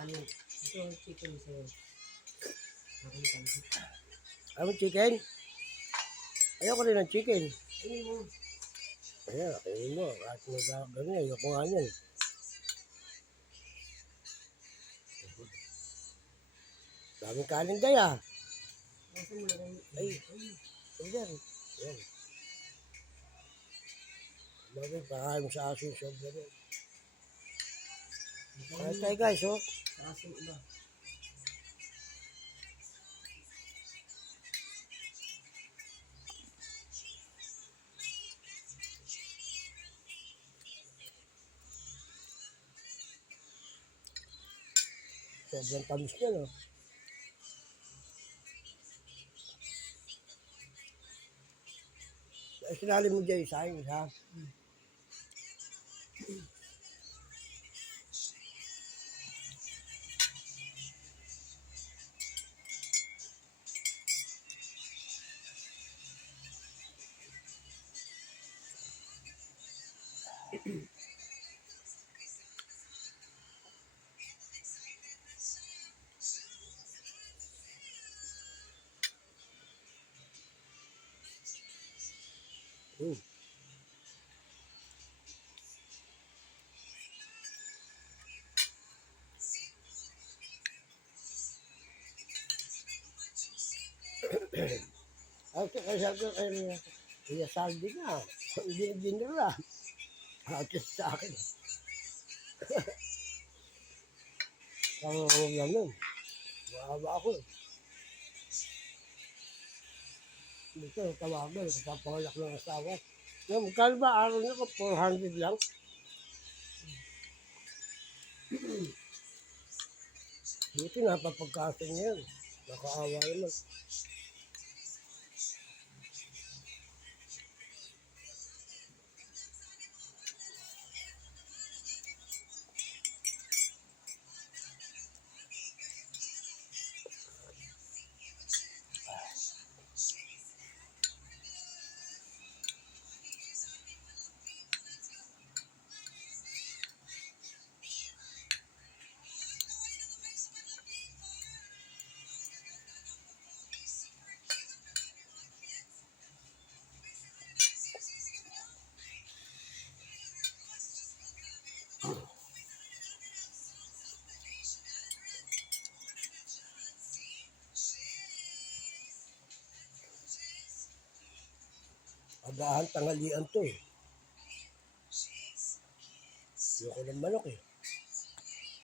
kanin. Ito, chicken sa'yo. Aking pansit. Ano chicken? Ayoko rin ng chicken. Ano mo? Ayan, kainin mo. Kahit mo ba ganun, ayoko nga yan. Daming kanin kaya. Nasa mo lang. Ay, ayan. Ayan. Bakit pakain mo sa aso yung sobra rin. Kahit tayo guys, oh. Sa aso iba. Sobrang tamis niya, no? Sinali mo dyan isa, isa. Kasi sabi ko kaya saldi nga. Hindi ginira. Atis sa akin. Ang ganun. Mahaba ako. Dito, tawagan. Kapapangalak ng asawa. Yung magkano ba araw niya ko? 400 lang. Buti napapagkasin niya yun. Nakaawa naman. Agahan tanghalian to eh. Ayoko ng manok eh.